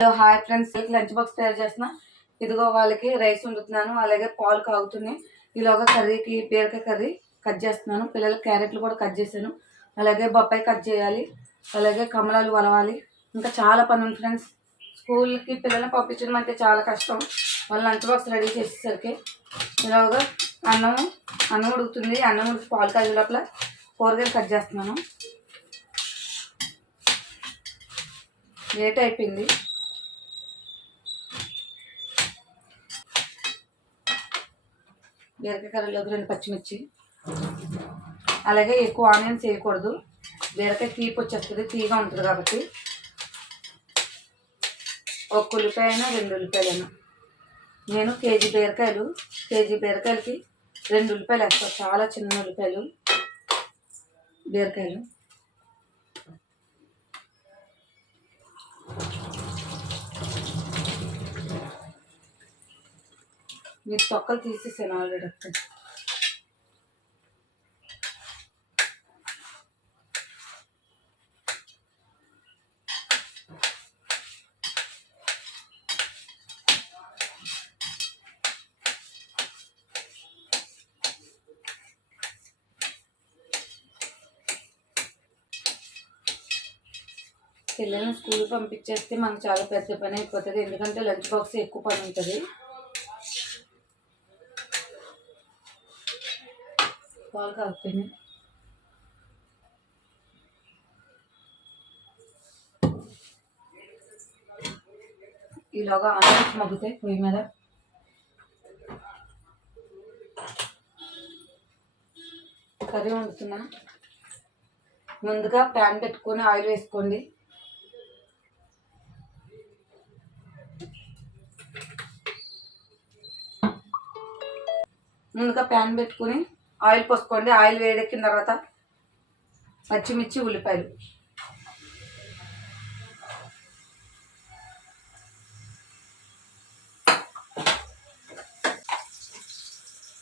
Hi friends, lunch box తయారు చేస్తున్నా. ఇదిగో వాళ్ళకి రైస్ వండుతున్నాను, అలాగే పాలు కాగుతున్నాయి. ఈలోగా కర్రీకి బీరకాయ కర్రీ కట్ చేస్తున్నాను. పిల్లలకి క్యారెట్లు కూడా కట్ చేశాను, అలాగే బొప్పాయి కట్ చేయాలి, అలాగే కమలాలు వలవాలి. ఇంకా చాలా పని ఉంది ఫ్రెండ్స్. స్కూల్కి పిల్లల్ని పంపించడం అంటే చాలా కష్టం. వాళ్ళ లంచ్ బాక్స్ రెడీ చేసేసరికి ఈలోగా అన్నం ఉడుకుతుంది. అన్నం ఉడికి పాలు కాగే లోపల కూరగాయలు కట్ చేస్తున్నాను. లేట్ అయిపోయింది. బీరకాయ కర్రీలోకి 2 పచ్చిమిర్చి, అలాగే ఎక్కువ ఆనియన్స్ వేయకూడదు, బీరకాయ తీపి వచ్చేస్తుంది, తీగా ఉంటుంది కాబట్టి. 1 ఉల్లిపాయ అయినా 2 ఉల్లిపాయలైనా. నేను కేజీ బీరకాయలకి 2 ఉల్లిపాయలు వేస్తాను. చాలా చిన్న ఉల్లిపాయలు బీరకాయలు. మీరు తొక్కలు తీసేసాను ఆల్రెడీ. పిల్లల్ని స్కూల్ పంపించేస్తే మనకు చాలా పెద్ద పని అయిపోతుంది, ఎందుకంటే లంచ్ బాక్స్ ఎక్కువ పని ఉంటుంది. పాలు కాకపోయినాయి. ఈలోగా ఆనియన్స్ మగ్గుతాయి పొయ్యి మీద. కర్రీ వండుతున్నా. ముందుగా ప్యాన్ పెట్టుకొని ఆయిల్ వేసుకోండి. ఆయిల్ పోసుకోండి. ఆయిల్ వేడెక్కిన తర్వాత పచ్చిమిర్చి, ఉల్లిపాయలు,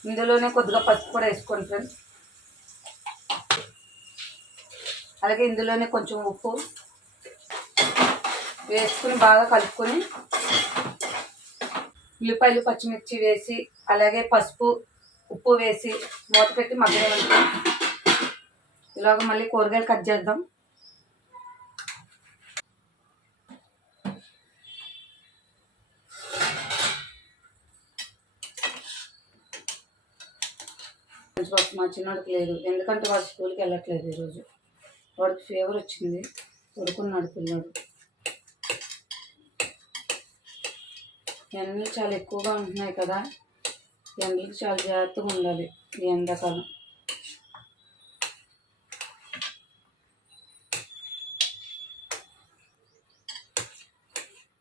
ఇందులోనే కొద్దిగా పసుపు కూడా వేసుకోండి ఫ్రెండ్స్. అలాగే ఇందులోనే కొంచెం ఉప్పు వేసుకుని బాగా కలుపుకొని ఉల్లిపాయలు, పచ్చిమిర్చి వేసి, అలాగే పసుపు, ఉప్పు వేసి మూత పెట్టి మగ్గనివ్వండి. ఇలాగ మళ్ళీ కూరగాయలు కట్ చేద్దాం. మా చిన్నోడికి లేదు, ఎందుకంటే వాడు స్కూల్కి వెళ్ళట్లేదు. ఈరోజు వాడికి ఫీవర్ వచ్చింది, పడుకున్నాడు పిల్లడు. ఎండలు చాలా ఎక్కువగా ఉంటున్నాయి కదా, ఎండలకు చాలా జాగ్రత్తగా ఉండాలి ఈ ఎండాకాలం.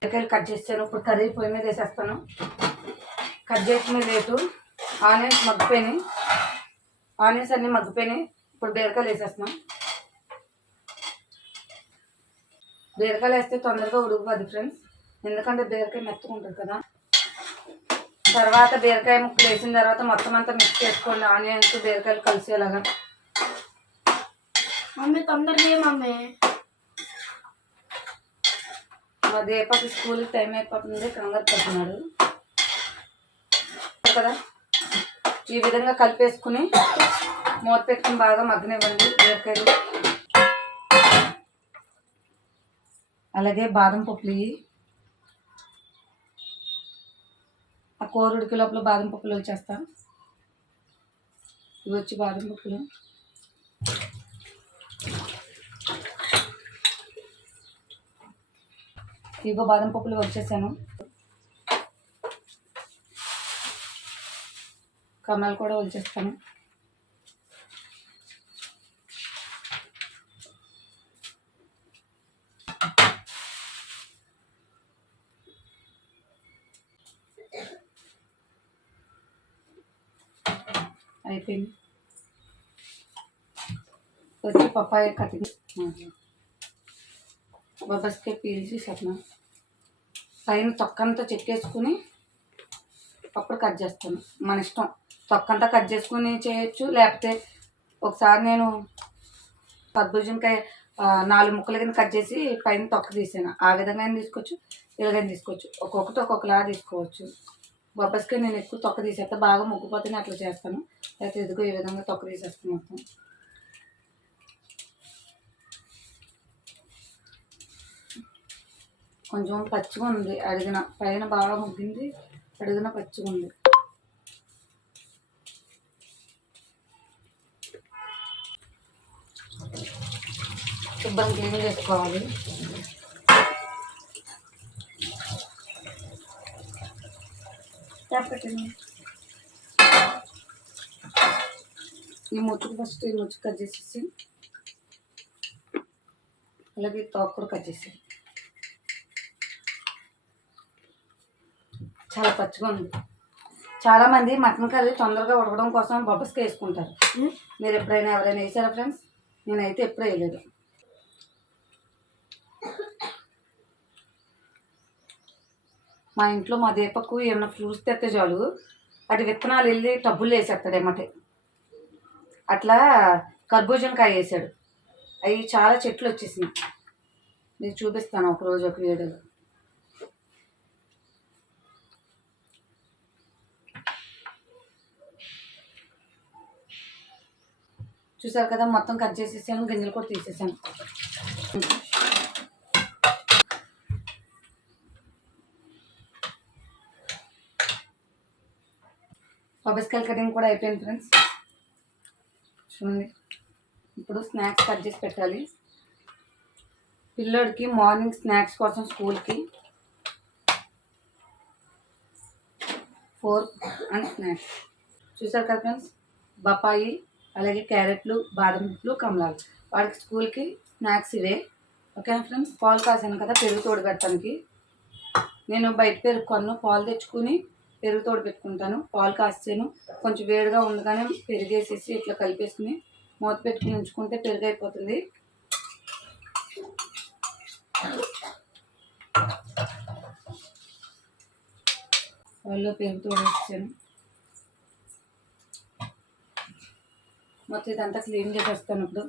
బీరకాయలు కట్ చేస్తాను. ఇప్పుడు కర్రీ పొయ్యి మీద వేసేస్తాను. కట్ చేసిన లేటు ఆనియన్స్ అన్నీ మగ్గిపోయినాయి. ఇప్పుడు బీరకాయలు వేసేస్తున్నాం. బీరకాయలు వేస్తే తొందరగా ఉడికిపోద్ది ఫ్రెండ్స్, ఎందుకంటే బీరకాయ మెత్తగా ఉంటుంది కదా. తర్వాత బీరకాయ ముక్కలు వేసిన తర్వాత మొత్తం అంతా మిక్స్ చేసుకోండి, ఆనియన్స్ బీరకాయలు కలిసేలాగా. మమ్మీ తొందరగా మమ్మీ, మా దీపకి స్కూల్కి టైం అయిపోతుంది, కంగారు పడుతున్నాడు కదా. ఈ విధంగా కలిపేసుకుని మూత పెట్టుకుని బాగా మగ్గనివ్వండి బీరకాయలు. అలాగే బాదం పప్పులు, ఆ కూర ఉడికే లోపల బాదం పప్పులు వచ్చేస్తా. ఇవి వచ్చి బాదం పప్పులు. ఇగో బాదం పప్పులు వచ్చేసాను. కమలాలు కూడా వచ్చేస్తాను. అయిపోయింది. వచ్చి పప్పాయ కటింగ్, బొబ్బస్కాయ పీల్చి సత్నా పైన తొక్కంతా చెక్కేసుకుని అప్పుడు కట్ చేస్తాను. మన ఇష్టం, తొక్కంతా కట్ చేసుకుని చేయొచ్చు, లేకపోతే ఒకసారి నేను కర్బూజాకాయ 4 ముక్కల కింద కట్ చేసి పైన తొక్క తీసాను. ఆ విధంగా తీసుకోవచ్చు, ఇలాగైనా తీసుకోవచ్చు. ఒక్కొక్కటి ఒక్కొక్కలా తీసుకోవచ్చు. బొబ్బస్కాయ నేను ఎక్కువ తొక్క తీసేస్తా, బాగా ముగ్గిపోతేనే అట్లా చేస్తాను. అయితే ఇదిగో ఈ విధంగా తొక్క తీసేస్తాను మొత్తం. కొంచెం పచ్చిగా ఉంది అడిగిన, పైన బాగా ముగ్గింది, అడిగిన పచ్చిగా ఉంది. శుభ్రం క్లీన్ చేసుకోవాలి. ఈ ముచ్చుకు ఫస్ట్ ఈ ముచ్చుకు కట్ చేసేసి అలాగే తోక కూడా కట్ చేసి. చాలా పచ్చిగా ఉంది. చాలామంది మటన్ కర్రీ తొందరగా ఉడకడం కోసం బొబ్బస్కాయ వేసుకుంటారు. మీరు ఎప్పుడైనా ఎవరైనా వేసారా ఫ్రెండ్స్? నేనైతే ఎప్పుడూ వేయలేదు. మా ఇంట్లో మా దీపకు ఏమన్నా ఫ్రూట్స్ తెస్తే చాలు అటు విత్తనాలు వెళ్ళి టబ్బులు వేసేస్తాడు ఏమంటే. అట్లా కర్బూజాకాయ వేసాడు. అవి చాలా చెట్లు వచ్చేసినాయి. మీకు చూపిస్తాను ఒకరోజు ఒక వీడియోలో. చూసారు కదా, మొత్తం కట్ చేసేసాను, గింజలు కూడా తీసేసాను. బొబ్బస్కాయల కటింగ్ కూడా అయిపోయింది ఫ్రెండ్స్. చూడండి, ఇప్పుడు స్నాక్స్ కట్ చేసి పెట్టాలి. పిల్లోడికి మార్నింగ్ స్నాక్స్ కోసం స్కూల్కి 4 అండ్ స్నాక్స్. చూసారు కదా ఫ్రెండ్స్, బొప్పాయి అలాగే క్యారెట్లు, బాదం పప్పులు, కమలాలు. వాడికి స్కూల్కి స్నాక్స్ ఇవే. ఓకేనా ఫ్రెండ్స్? పాలు కాసాను కదా పెరుగు తోడు పెట్టడానికి. నేను బయట పెరుగు కొన్ను, పాలు తెచ్చుకుని పెరుగు తోడు పెట్టుకుంటాను. పాలు కాసాను, కొంచెం వేడిగా ఉండగానే పెరుగు వేసేసి ఇట్లా కలిపేసుకుని మూత పెట్టుకుని ఉంచుకుంటే పెరుగు అయిపోతుంది. పాలలో పెరుగు తోడు వేసాను. మొత్తం ఇదంతా క్లీన్ చేసేస్తాను ఇప్పుడు.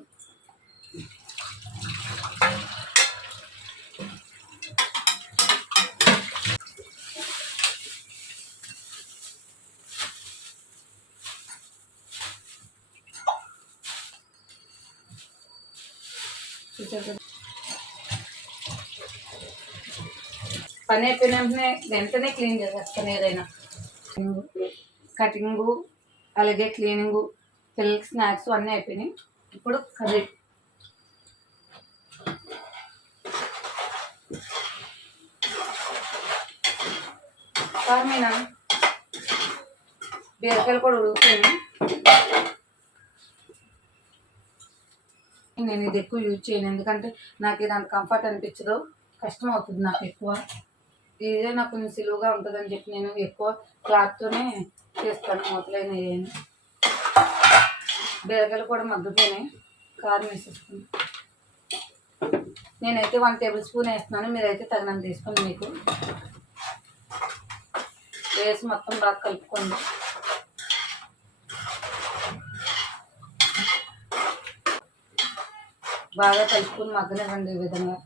పని అయిపోయిన వెంటనే క్లీన్ చేసేస్తాను. ఏదైనా కటింగు అలాగే క్లీనింగు, పిల్లలకి స్నాక్స్ అన్నీ అయిపోయినాయి. ఇప్పుడు కర్రీ. కారమేనా? బీరకాయలు కూడా ఉడుకుతాయి. నేను ఇది ఎక్కువ యూజ్ చేయను, ఎందుకంటే నాకు ఇది అంత కంఫర్ట్ అనిపించదు, కష్టం అవుతుంది నాకు ఎక్కువ. ఇదే నాకు కొంచెం సులువుగా ఉంటుందని చెప్పి నేను ఎక్కువ క్లాత్తోనే చేస్తాను. మూతలైన ఏదైనా. బీరకాయలు కూడా మగ్గిపోయినాయి, కారం వేసేసుకుని. నేనైతే 1 టేబుల్ స్పూన్ వేస్తున్నాను, మీరైతే తగినంత తీసుకొని మీకు వేసి మొత్తం బాగా కలుపుకోండి. బాగా కలుపుకొని మగ్గనివ్వండి. ఈ విధంగా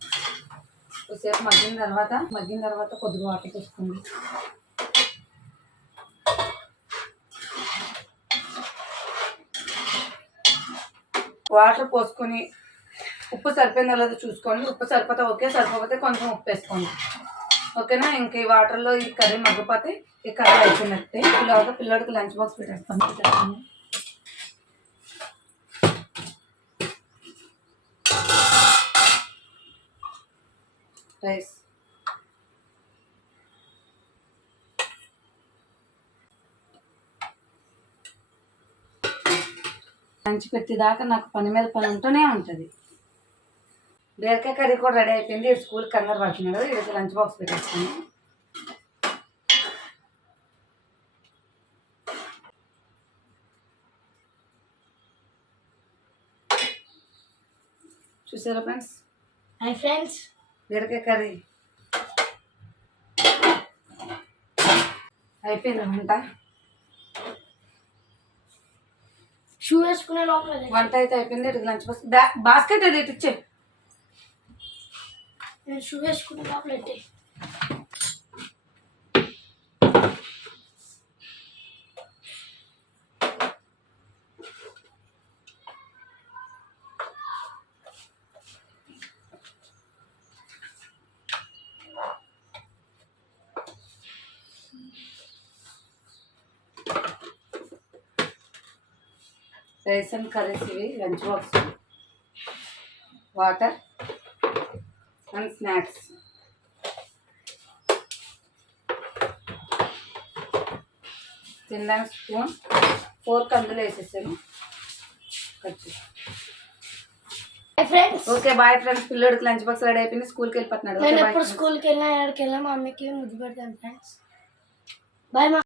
కొద్దిసేపు మగ్గిన తర్వాత కొద్దిగా వాటర్ తీసుకోండి. వాటర్ పోసుకొని ఉప్పు సరిపోయిందో లేదో చూసుకోండి. ఉప్పు సరిపోతే ఓకే, సరిపోతే కొంచెం ఉప్పు వేసుకోండి. ఓకేనా? ఇంక ఈ వాటర్లో ఈ కర్రీ మగ్గిపోతే ఈ కర్రీ అయిపోయినట్టే. ఇలాగా పిల్లడికి లంచ్ బాక్స్ పెట్టేస్తాను. రైస్ లంచ్ పెట్టేదాకా నాకు పని మీద పని ఉంటూనే ఉంటుంది. బీరకాయ కర్రీ కూడా రెడీ అయిపోయింది. స్కూల్ కంగారు పడుతున్నాడు. ఇది లంచ్ బాక్స్ పెట్టేస్తాను. చూసారా ఫ్రెండ్స్? హాయ్ ఫ్రెండ్స్, బీరకాయ కర్రీ అయిపోయింది. షూ వేసుకునే లోపల వంట అయితే అయిపోయింది. ఇటు లంచ్ బాక్స్ బాస్కెట్ అది ఇటు ఇచ్చే. నేను షూ వేసుకుంటా ప్లేట్. రైస్ అండ్ కర్రీస్ ఇవి, lunch box, water and snacks. తినడానికి స్పూన్, ఫోర్క్ అందులో వేసేసాను. Friends okay bye friends. పిల్లోడికి లంచ్ బాక్స్ రెడీ అయిపోయింది, స్కూల్కి వెళ్ళిపోతున్నాడు. నేను ఎప్పుడు స్కూల్కి వెళ్ళినా ఎక్కడికి వెళ్ళినా మా మమ్మీకి ముద్దు పెడతాను ఫ్రెండ్స్. బాయ్ మా.